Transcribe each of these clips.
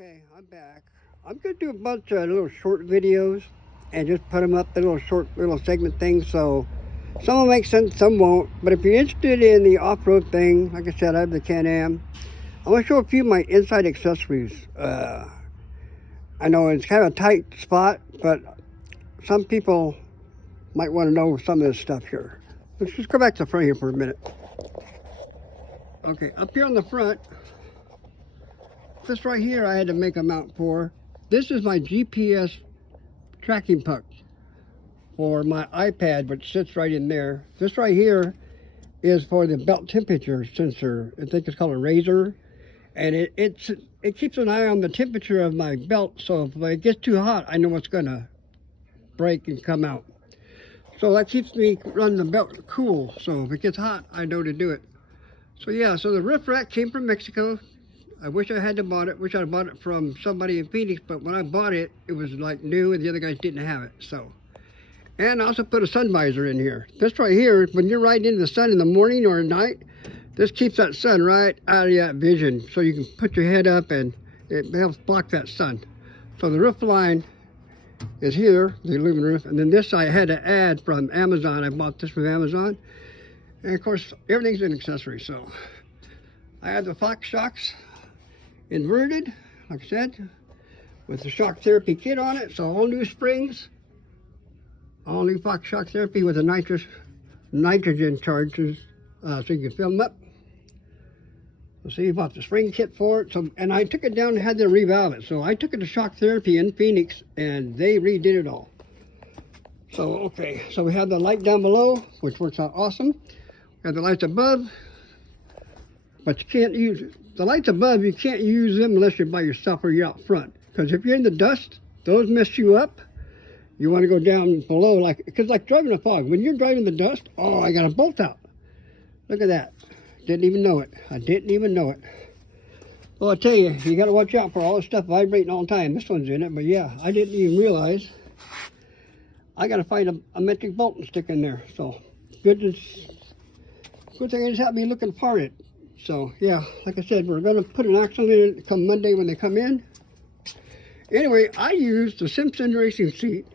Okay, I'm back. I'm going to do a bunch of little short videos and just put them up, the little short little segment things. So some will make sense, some won't. But if you're interested in the off-road thing, like I said, I have the Can Am. I want to show a few of my inside accessories. I know it's kind of a tight spot, but some people might want to know some of this stuff here. Let's just go back to the front here for a minute. Okay, up here on the front, this right here I had to make a mount for. This is my GPS tracking puck for my iPad, which sits right in there. This right here is for the belt temperature sensor. I think it's called a Visor. And it keeps an eye on the temperature of my belt, so if it gets too hot, I know what's gonna break and come out. So that keeps me running the belt cool, so if it gets hot, I know to do it. So yeah, so the roof rack came from Mexico. I wish I had bought it. Wish I had bought it from somebody in Phoenix, but when I bought it, it was like new and the other guys didn't have it, so. And I also put a sun visor in here. This right here, when you're riding into the sun in the morning or at night, this keeps that sun right out of that vision, so you can put your head up and it helps block that sun. So the roof line is here, the aluminum roof, and then this I had to add from Amazon. I bought this from Amazon. And of course, everything's an accessory, so. I have the Fox shocks inverted, like I said, with the shock therapy kit on it, so all new springs, all new Fox shock therapy with the nitrogen charges, so you can fill them up. So you bought the spring kit for it. So, and I took it down and had them revalve it. So I took it to shock therapy in Phoenix and they redid it all. So, okay, so we have the light down below, which works out awesome. We have the lights above, but you can't use it. The lights above, you can't use them unless you're by yourself or you're out front. Because if you're in the dust, those mess you up. You want to go down below, because like driving a fog. When you're driving the dust, oh, I got a bolt out. Look at that. Didn't even know it. I didn't even know it. Well, I tell you, you got to watch out for all this stuff vibrating all the time. This one's in it, but yeah, I didn't even realize. I got to find a metric bolt and stick in there. So, good thing I just happened to be looking for it. So, yeah, like I said, we're going to put an axle in it come Monday when they come in. Anyway, I used the Simpson racing seat,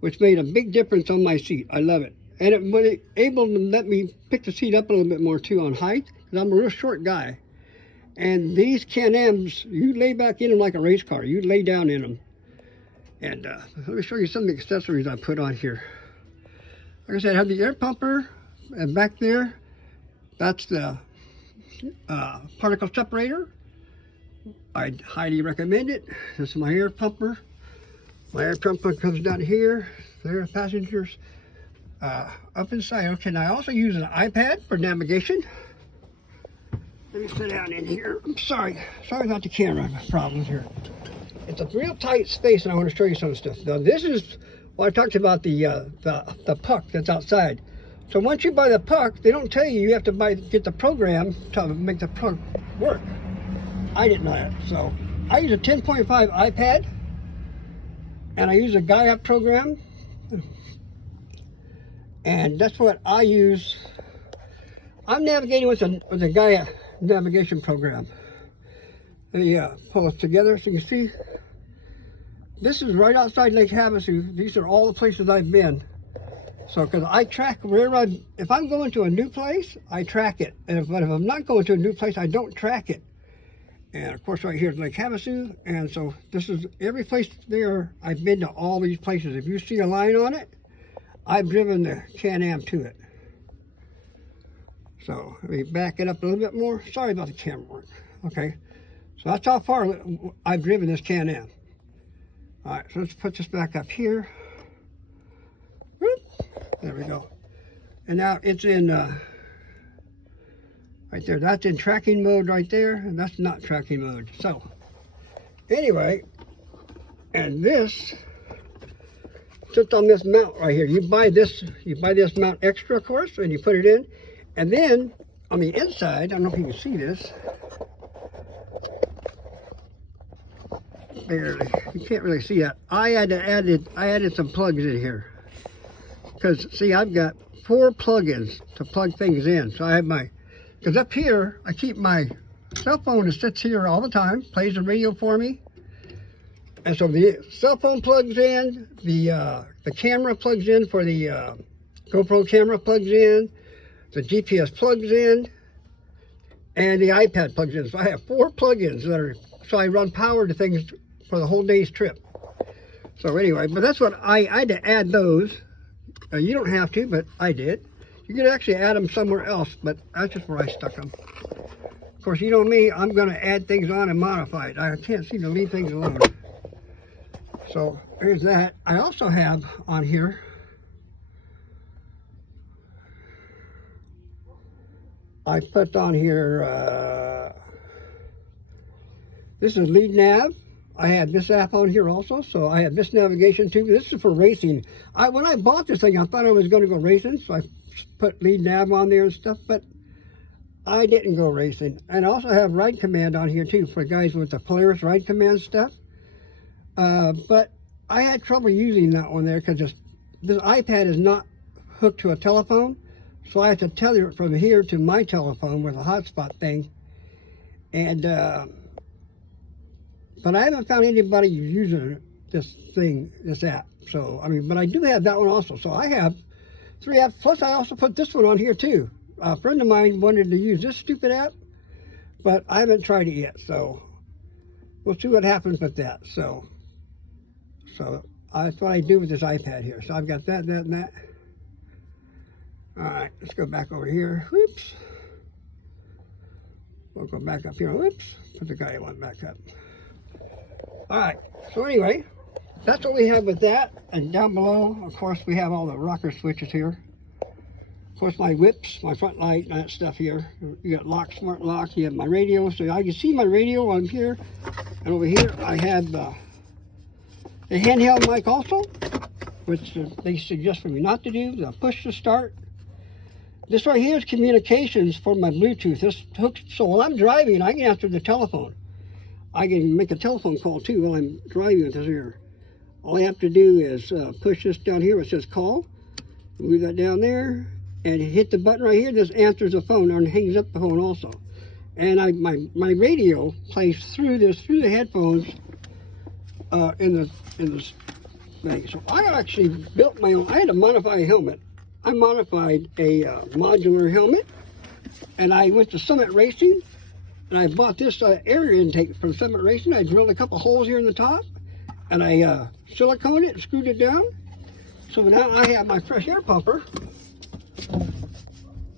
which made a big difference on my seat. I love it. And it was able to let me pick the seat up a little bit more too on height, because I'm a real short guy. And these Can Am's, you lay back in them like a race car. You lay down in them. And let me show you some of the accessories I put on here. Like I said, I have the air pumper, and back there, that's the particle separator. I'd highly recommend it. This is my air pumper. My air pumper comes down here. There are passengers. Up inside. Okay, now I also use an iPad for navigation. Let me sit down in here. I'm sorry about the camera problems here. It's a real tight space, and I want to show you some stuff. Now, this is what I talked about, the puck that's outside. So once you buy the puck, they don't tell you you have to get the program to make the puck work. I didn't know that. So I use a 10.5 iPad, and I use a Gaia program. And that's what I use. I'm navigating with a Gaia navigation program. Let me pull it together so you can see. This is right outside Lake Havasu. These are all the places I've been. So, because I track wherever if I'm going to a new place, I track it. But if I'm not going to a new place, I don't track it. And of course, right here is Lake Havasu. And so this is every place there. I've been to all these places. If you see a line on it, I've driven the Can Am to it. So let me back it up a little bit more. Sorry about the camera work. Okay, so that's how far I've driven this Can Am. All right, so let's put this back up here. Whoop. There we go. And now it's in right there. That's in tracking mode right there, and that's not tracking mode. So anyway, and this sits on this mount right here. You buy this mount extra, of course, and you put it in. And then on the inside, I don't know if you can see this. Barely. You can't really see that. I added some plugs in here. Because see, I've got 4 plug-ins to plug things in. So I have because up here I keep my cell phone that sits here all the time, plays the radio for me. And so the cell phone plugs in, the camera plugs in for the GoPro camera plugs in, the GPS plugs in, and the iPad plugs in. So I have 4 plugins that are, so I run power to things for the whole day's trip. So anyway, but that's what I had to add those. You don't have to, but I did. You could actually add them somewhere else, but that's just where I stuck them. Of course, you know me, I'm going to add things on and modify it. I can't seem to leave things alone. So there's that. I also have on here I put on here this is lead nav. I had this app on here also, so I have this navigation too. This is for racing. When I bought this thing, I thought I was going to go racing, so I put lead nav on there and stuff, but I didn't go racing. And I also have ride command on here too for guys with the Polaris ride command stuff. But I had trouble using that one there because this iPad is not hooked to a telephone, so I have to tether it from here to my telephone with a hotspot thing. And but I haven't found anybody using this app. So I mean, but I do have that one also. So I have 3 apps. Plus, I also put this one on here too. A friend of mine wanted to use this stupid app, but I haven't tried it yet. So we'll see what happens with that. So that's what I do with this iPad here. So I've got that, and that. All right, let's go back over here. Whoops. We'll go back up here. Whoops. Put the guy one back up. All right. So anyway, that's what we have with that. And down below, of course, we have all the rocker switches here. Of course, my whips, my front light, and that stuff here. You got lock, smart lock. You have my radio, so I can see my radio on here. And over here, I have the handheld mic also, which they suggest for me not to do. The push to start. This right here is communications for my Bluetooth. This hooks, so while I'm driving, I can answer the telephone. I can make a telephone call too while I'm driving with this here. All I have to do is push this down here where it says call. Move that down there and hit the button right here. This answers the phone and hangs up the phone also. And my radio plays through the headphones in this thing. So I actually built my own. I had to modify a helmet. I modified a modular helmet, and I went to Summit Racing, and I bought this air intake from Summit Racing. I drilled a couple holes here in the top, and I siliconed it and screwed it down. So now I have my fresh air pumper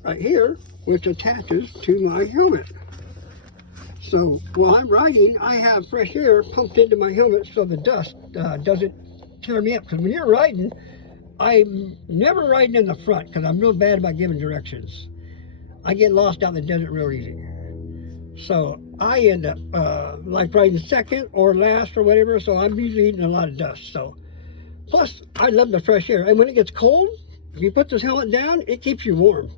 right here, which attaches to my helmet. So while I'm riding, I have fresh air pumped into my helmet so the dust doesn't tear me up. Because when you're riding, I'm never riding in the front because I'm real bad about giving directions. I get lost out in the desert real easy. So I end up like riding second or last or whatever, so I'm usually eating a lot of dust. So plus, I love the fresh air. And when it gets cold, if you put this helmet down, it keeps you warm.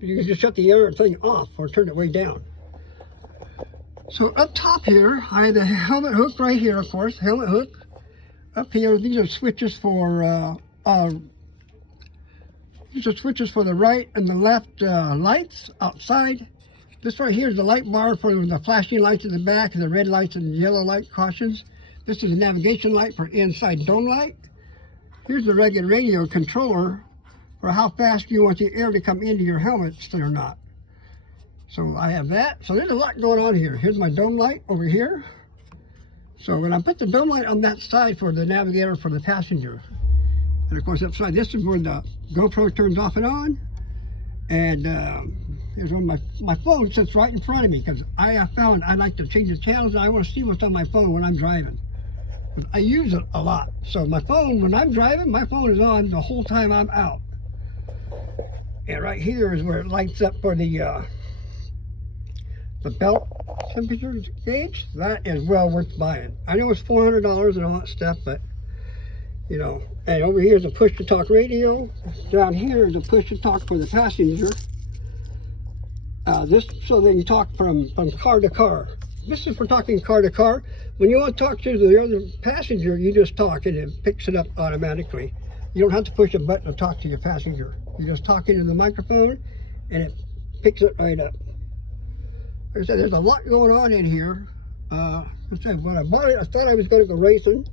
You can just shut the air thing off or turn it way down. So up top here, I have the helmet hook right here, of course, helmet hook. Up here, these are switches for the right and the left lights outside. This right here is the light bar for the flashing lights in the back and the red lights and the yellow light cautions. This is the navigation light for inside dome light. Here's the regular radio controller for how fast you want the air to come into your helmets or not. So I have that. So there's a lot going on here. Here's my dome light over here. So when I put the dome light on that side for the navigator for the passenger, and of course upside, this is where the GoPro turns off and on. And here's where my phone sits right in front of me because I found I like to change the channels and I want to see what's on my phone when I'm driving. But I use it a lot. So my phone, when I'm driving, my phone is on the whole time I'm out. And right here is where it lights up for the belt temperature gauge. That is well worth buying. I know it's $400 and all that stuff, but you know. And over here is a push to talk radio. Down here is a push to talk for the passenger. This so they can talk from car to car. This is for talking car to car. When you want to talk to the other passenger, you just talk and it picks it up automatically. You don't have to push a button to talk to your passenger. You just talk into the microphone and it picks it right up. Like I said, there's a lot going on in here. I said, when I bought it, I thought I was going to go racing.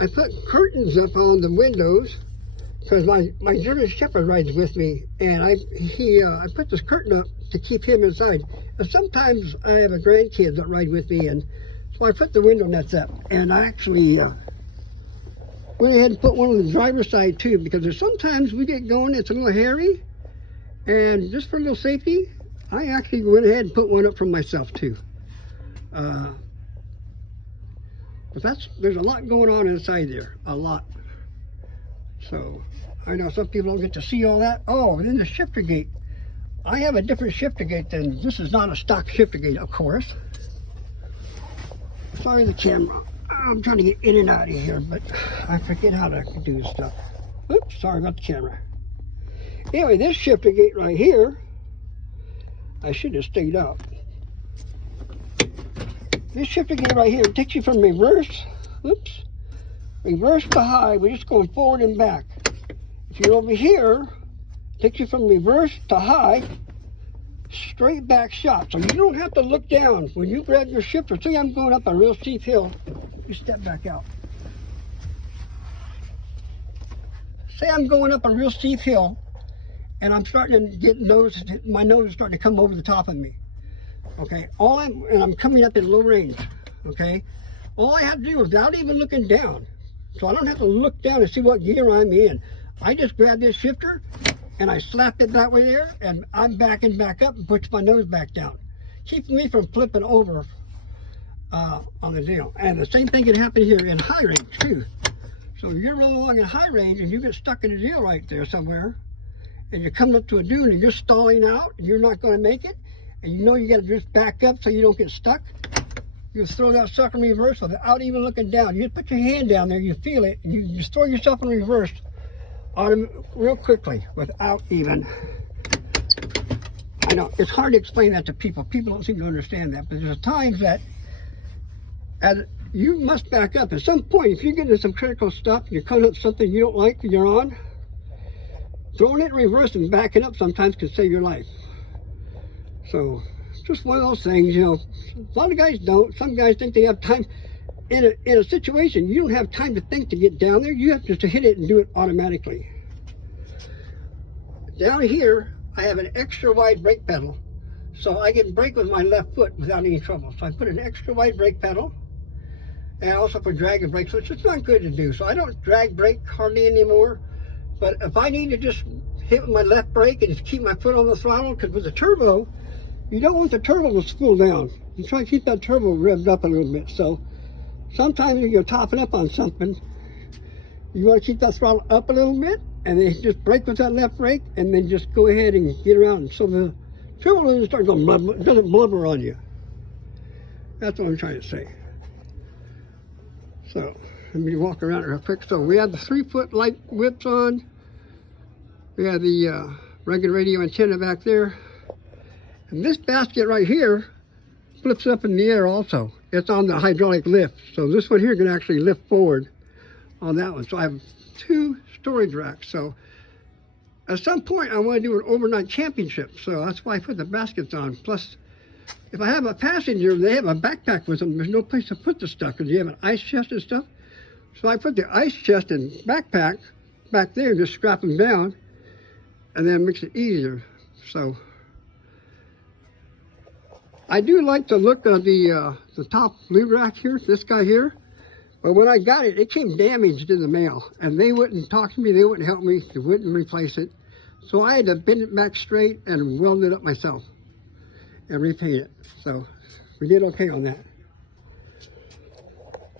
I put curtains up on the windows because my German Shepherd rides with me, and I put this curtain up to keep him inside. And sometimes I have a grandkid that ride with me, and so I put the window nets up. And I actually went ahead and put one on the driver's side too, because there's sometimes we get going, it's a little hairy, and just for a little safety, I actually went ahead and put one up for myself too. But there's a lot going on inside there, a lot. So I know some people don't get to see all that. Oh, and then the shifter gate. I have a different shifter gate than, this is not a stock shifter gate, of course. Sorry, the camera. I'm trying to get in and out of here, but I forget how to do stuff. Oops, sorry about the camera. Anyway, this shifter gate right here, I should have stayed up. This shifter gate right here takes you from reverse, oops, reverse to high. We're just going forward and back. If you're over here, it takes you from reverse to high, straight back shot. So you don't have to look down. When you grab your shifter, say I'm going up a real steep hill, you step back out. Say I'm going up a real steep hill, and I'm starting to get my nose is starting to come over the top of me. Okay, and I'm coming up in low range. Okay, all I have to do is, without even looking down, so I don't have to look down to see what gear I'm in. I just grab this shifter and I slap it that way there, and I'm backing back up and push my nose back down. Keeps me from flipping over on the deal. And the same thing can happen here in high range too. So if you're rolling along in high range and you get stuck in a deal right there somewhere, and you're coming up to a dune and you're stalling out and you're not going to make it, and you know you got to just back up so you don't get stuck, you throw that sucker in reverse without even looking down. You just put your hand down there, you feel it, and you just throw yourself in reverse real quickly without even. I know it's hard to explain that to people. People don't seem to understand that, but there's times that you must back up. At some point, if you get into some critical stuff, you're coming up something you don't like that you're on, throwing it in reverse and backing up sometimes can save your life. So it's just one of those things, you know. A lot of guys don't. Some guys think they have time. In a situation, you don't have time to think to get down there. You have just to hit it and do it automatically. Down here, I have an extra wide brake pedal, so I can brake with my left foot without any trouble. So I put an extra wide brake pedal, and I also put drag and brake, so it's just not good to do. So I don't drag brake hardly anymore. But if I need to just hit with my left brake and just keep my foot on the throttle, because with the turbo, you don't want the turbo to spool down. You try to keep that turbo revved up a little bit. So sometimes if you're topping up on something, you want to keep that throttle up a little bit, and then just brake with that left brake, and then just go ahead and get around. So the turbo doesn't start going blubber, doesn't blubber on you. That's what I'm trying to say. So let me walk around it real quick. So we have the 3-foot light whips on. We have the regular radio antenna back there. And this basket right here flips up in the air also. It's on the hydraulic lift. So this one here can actually lift forward on that one. So I have 2 storage racks. So at some point I want to do an overnight championship. So that's why I put the baskets on. Plus, if I have a passenger, they have a backpack with them. There's no place to put the stuff because you have an ice chest and stuff. So I put the ice chest and backpack back there and just strap them down, and then it makes it easier. So I do like the look of the top blue rack here, this guy here. But when I got it, it came damaged in the mail, and they wouldn't talk to me, they wouldn't help me, they wouldn't replace it. So I had to bend it back straight and weld it up myself and repaint it. So we did okay on that.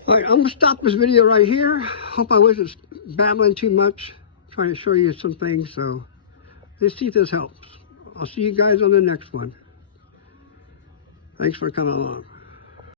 All right, I'm gonna stop this video right here. Hope I wasn't babbling too much. I'm trying to show you some things, so let's see if this helps. I'll see you guys on the next one. Thanks for coming along.